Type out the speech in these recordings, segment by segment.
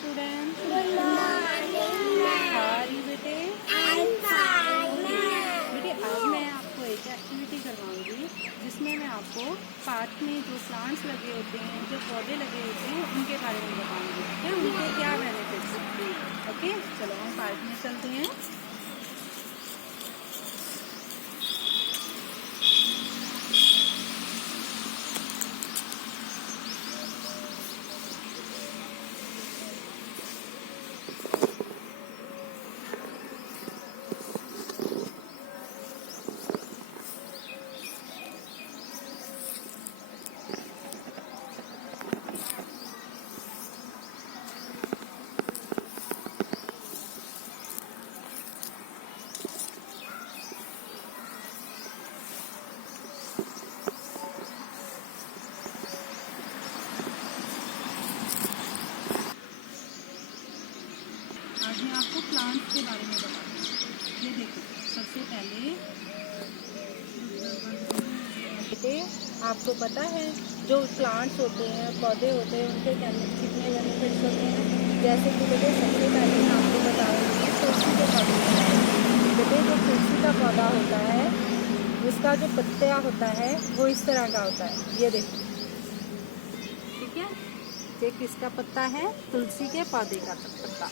Student? Good morning, ma'am. How are you बेटे? I'm fine, ma'am. बेटे आज मैं आपको एक एक्टिविटी करवाऊंगी जिसमें मैं आपको पार्क में जो प्लांट्स लगे होते हैं, जो पौधे लगे होते हैं, उनके बारे में बताऊंगी। ठीक है, उनके क्या बेनिफिट्स हैं। ओके, चलो हम पार्क में चलते हैं। आज मैं आपको प्लांट्स के बारे में बताऊंगी। ये देखो, सबसे पहले बेटे आपको पता है जो प्लांट्स होते हैं, पौधे होते हैं, उनके कितने बेनिफिट्स होते हैं। जैसे कि बेटे सबसे पहले मैं आपको बताऊंगी तुलसी के पौधे। बेटे जो तुलसी का पौधा होता है उसका जो पत्ता होता है वो इस तरह का होता है। ये देखो, ठीक है, ये किसका पत्ता है? तुलसी के पौधे का पत्ता।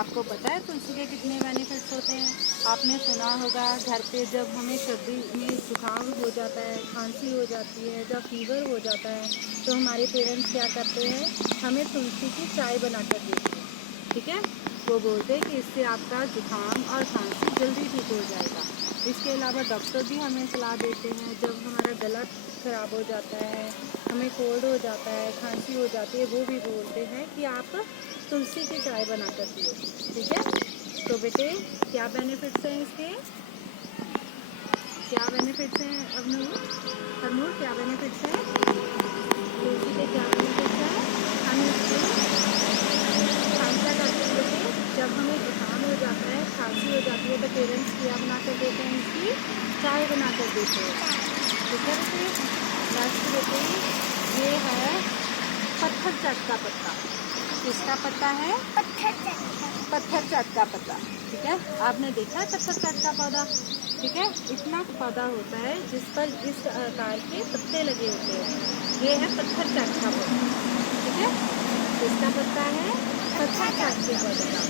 आपको पता है तुलसी के कितने बेनिफिट्स होते हैं? आपने सुना होगा घर पे जब हमें सर्दी में जुकाम हो जाता है, खांसी हो जाती है, जब फीवर हो जाता है तो हमारे पेरेंट्स क्या करते हैं? हमें तुलसी की चाय बना कर देते हैं। ठीक है, वो बोलते हैं कि इससे आपका जुकाम और खांसी जल्दी ठीक हो जाएगा। इसके अलावा डॉक्टर भी हमें सलाह देते हैं जब हमारा गला खराब हो जाता है, हमें कोल्ड हो जाता है, खांसी हो जाती है, वो भी बोलते हैं कि आप तुलसी की चाय बना कर पियो। ठीक है, तो बेटे क्या बेनिफिट्स हैं इसके? क्या बेनिफिट्स हैं अबनूर क्या बेनिफिट्स हैं तुलसी के? क्या बेनिफिट्स हैं? हम इसको खांसा करते हैं बेटे, जब हमें जुकाम हो जाता है, खांसी हो जाती है तो पेरेंट्स क्या बना कर देते हैं? इसकी चाय बना कर देते हैं। ठीक है बेटे, नेक्स्ट बेटे ये है पत्थर चट का पत्ता। किसका पत्ता है? पत्थर चट का पत्ता। ठीक है, आपने देखा है पत्थर चट का पौधा? ठीक है, इतना पौधा होता है जिस पर इस आकार के पत्ते लगे होते हैं। ये है पत्थर चट का पौधा। ठीक है, किसका पत्ता है? पत्थर चट के पौधे का।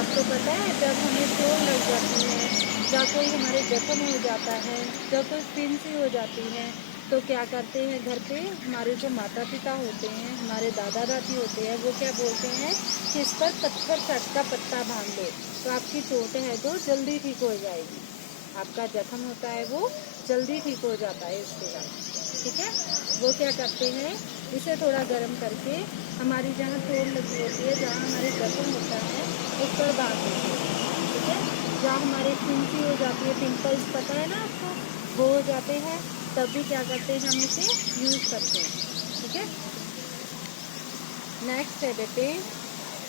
आपको पता है जब हमें चोट लग जाती है, जब कोई हमारे जख्म हो जाता है, जब कोई फिंसी हो जाती है तो क्या करते हैं? घर पे हमारे जो माता पिता होते हैं, हमारे दादा दादी होते हैं, वो क्या बोलते हैं कि इस पर पत्थर चट का पत्ता बांध दो तो आपकी चोट है जो जल्दी ठीक हो जाएगी। आपका जख्म होता है वो जल्दी ठीक हो जाता है इसके बाद। ठीक है, वो क्या करते हैं? इसे थोड़ा गर्म करके हमारी जहाँ चोट लगी होती है, जहाँ हमारे जख्म होता है उस पर बांध देते हैं। ठीक है, जहाँ हमारे फिंसी हो जाती है, पिंपल्स पता है ना आपको, वो हो जाते हैं, तब भी क्या करते हैं? हम इसे यूज़ करते हैं। ठीक है, नेक्स्ट है बेटे,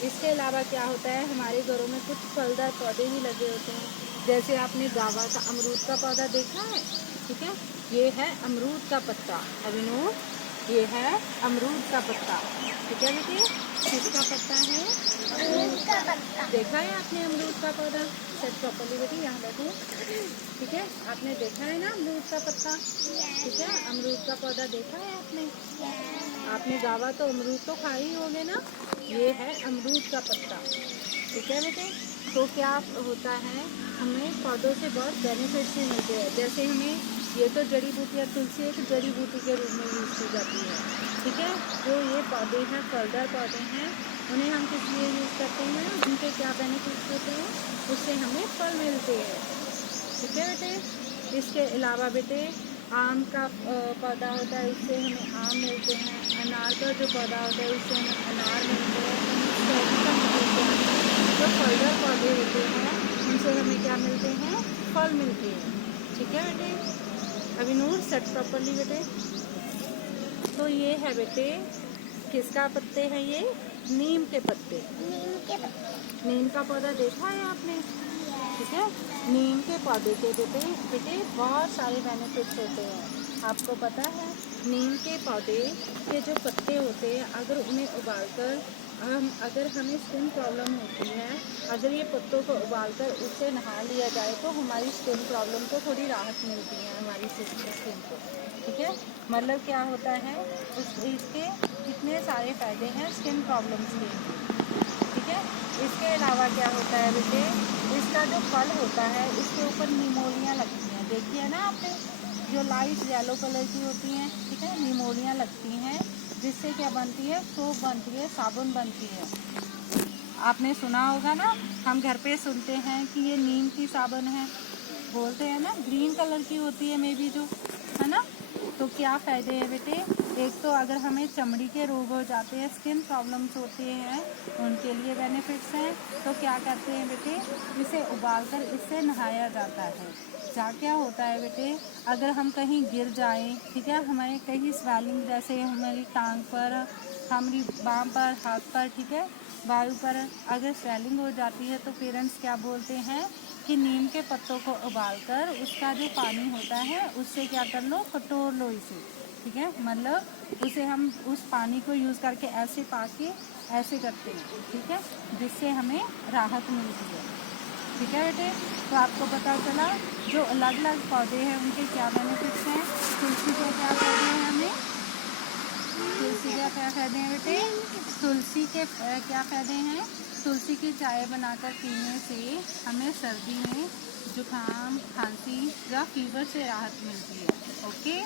इसके अलावा क्या होता है? हमारे घरों में कुछ फलदार पौधे भी लगे होते हैं। जैसे आपने गावा का अमरूद का पौधा देखा है? ठीक है, ये है अमरूद का पत्ता। अभिनव, ये है अमरूद का पत्ता। ठीक है बेटे, किसका पत्ता है? अमरूद का पत्ता। देखा है आपने अमरूद का पौधा? सेट प्रॉपर्ली बेटी, यहाँ बैठो। ठीक है, आपने देखा है ना अमरूद का पत्ता? ठीक है, अमरूद का पौधा देखा है आपने? आपने गावा तो अमरूद तो खाए ही होंगे ना? ये है अमरूद का पत्ता। ठीक है बेटे, तो क्या होता है? हमें पौधों से बहुत बेनिफिट्स भी मिलते हैं। जैसे हमें ये तो जड़ी बूटी, तुलसी एक जड़ी बूटी के रूप में यूज़ की जाती है। ठीक है, जो ये पौधे हैं, फलदार पौधे हैं, उन्हें हम किस लिए यूज़ करते हैं? उनके क्या बेनिफिट्स होते हैं? उससे हमें फल मिलते हैं। ठीक है बेटे, इसके अलावा बेटे आम का पौधा होता है, उससे हमें आम मिलते हैं। अनार का जो पौधा होता है उससे हमें अनार मिलते हैं। कैल्शियम मिलते हैं। जो फलदार पौधे होते हैं उनसे हमें क्या मिलते हैं? फल मिलते हैं। ठीक है बेटे, अभिनूर सेट प्रॉपर्ली बेटे। तो ये है बेटे, किसका पत्ते हैं ये? नीम के पत्ते। नीम का पौधा देखा है आपने? ठीक है, नीम के पौधे के बेटे बहुत सारे बेनिफिट्स होते हैं। आपको पता है नीम के पौधे के जो पत्ते होते हैं, अगर उन्हें उबालकर अगर हमें स्किन प्रॉब्लम होती है, अगर ये पत्तों को उबालकर उससे नहा लिया जाए तो हमारी स्किन प्रॉब्लम को थोड़ी राहत मिलती है हमारी स्किन को। ठीक है, मतलब क्या होता है इसके कितने सारे फ़ायदे हैं स्किन प्रॉब्लम्स के। ठीक है, इसके अलावा क्या होता है बेटे, इसका जो फल होता है इसके ऊपर निमोलियाँ लगती हैं, देखिए ना आपने, जो लाइट येलो कलर की होती हैं। ठीक है, निमोलियाँ लगती हैं, जिससे क्या बनती है, सोप बनती है, साबुन बनती है। आपने सुना होगा ना, हम घर पे सुनते हैं कि ये नीम की साबुन है, बोलते हैं ना, ग्रीन कलर की होती है मे बी जो, है ना। तो क्या फ़ायदे हैं बेटे, एक तो अगर हमें चमड़ी के रोग हो जाते हैं, स्किन प्रॉब्लम्स होती हैं, उनके लिए बेनिफिट्स हैं। तो क्या करते हैं बेटे, इसे उबालकर इससे नहाया जाता है। क्या होता है बेटे, अगर हम कहीं गिर जाएं, ठीक है, हमारे कहीं स्वेलिंग, जैसे हमारी टांग पर, हमारी बाम पर, हाथ पर, ठीक है, बाजू पर अगर स्वेलिंग हो जाती है तो पेरेंट्स क्या बोलते हैं कि नीम के पत्तों को उबालकर उसका जो पानी होता है उससे क्या कर लो, कटोर लो इसे। ठीक है, मतलब उसे हम उस पानी को यूज़ करके ऐसे पाके ऐसे करते हैं। ठीक है, जिससे हमें राहत मिलती है। ठीक है बेटे, तो आपको पता चला जो अलग अलग पौधे हैं उनके क्या बेनिफिट्स हैं। तुलसी के क्या फ़ायदे हैं हमें, तुलसी के क्या फ़ायदे हैं बेटे, तुलसी के क्या फ़ायदे हैं, तुलसी की चाय बनाकर पीने से हमें सर्दी में जुकाम, खांसी या फीवर से राहत मिलती है। ओके,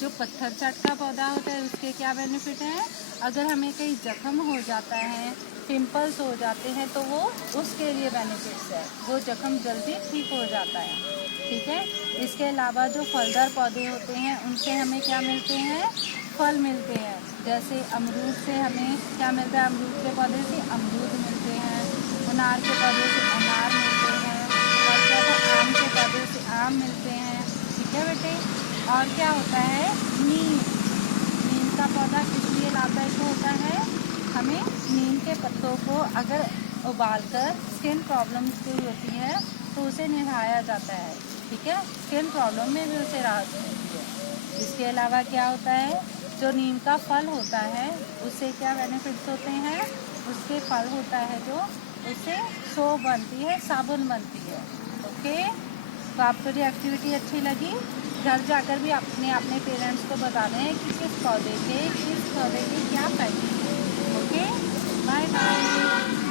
जो पत्थर चट का पौधा होता है उसके क्या बेनिफिट हैं, अगर हमें कहीं जख्म हो जाता है, पिंपल्स हो जाते हैं, तो वो उसके लिए बेनिफिट्स है, वो जख्म जल्दी ठीक हो जाता है। ठीक है, इसके अलावा जो फलदार पौधे होते हैं उनसे हमें क्या मिलते हैं, फल मिलते हैं। जैसे अमरूद से हमें क्या मिलता है, अमरूद के पौधे से अमरूद मिलते हैं, अनार के पौधे से अनार मिलते हैं, और क्या होता है, आम के पौधे से आम मिलते हैं। ठीक है बेटे, और क्या होता है, नीम, नीम का पौधा किस लिए लाभदायक होता है, हमें नीम के पत्तों को अगर उबालकर स्किन प्रॉब्लम्स जो होती है तो उसे नहाया जाता है। ठीक है, स्किन प्रॉब्लम में भी उसे राहत मिलती है। इसके अलावा क्या होता है, जो नीम का फल होता है उससे क्या बेनिफिट्स होते हैं, उसके फल होता है जो, उससे सोप बनती है, साबुन बनती है। ओके, तो आपको जो एक्टिविटी अच्छी लगी, घर जाकर भी अपने अपने पेरेंट्स को बताना है कि किस पौधे के क्या फ़ायदे हैं। Okay, bye bye.